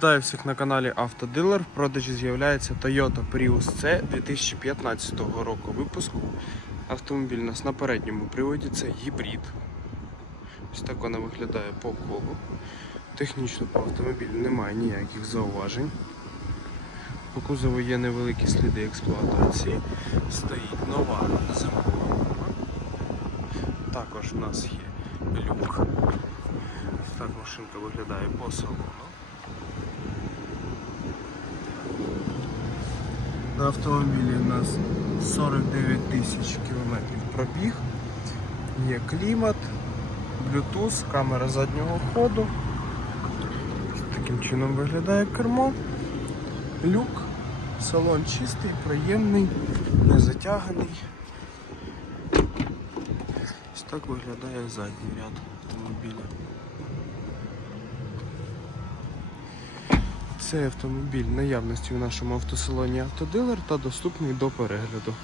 Вітаю всіх на каналі Автодилер. В продажі з'являється Toyota Prius C 2015 року випуску. Автомобіль у нас на передньому приводі це гібрид. Ось так вона виглядає по колу. Технічно по автомобілю немає ніяких зауважень. По кузову є невеликі сліди експлуатації. Стоїть нова зимова. Також у нас є люк. Ось так машинка виглядає по салону. На автомобілі у нас 49 тисяч кілометрів пробіг. Є клімат, Bluetooth, камера заднього ходу. Таким чином виглядає кермо. Люк, салон чистий, приємний, не затяганий. Ось так виглядає задній ряд автомобіля. Цей автомобіль наявності в нашому автосалоні Автодилер та доступний до перегляду.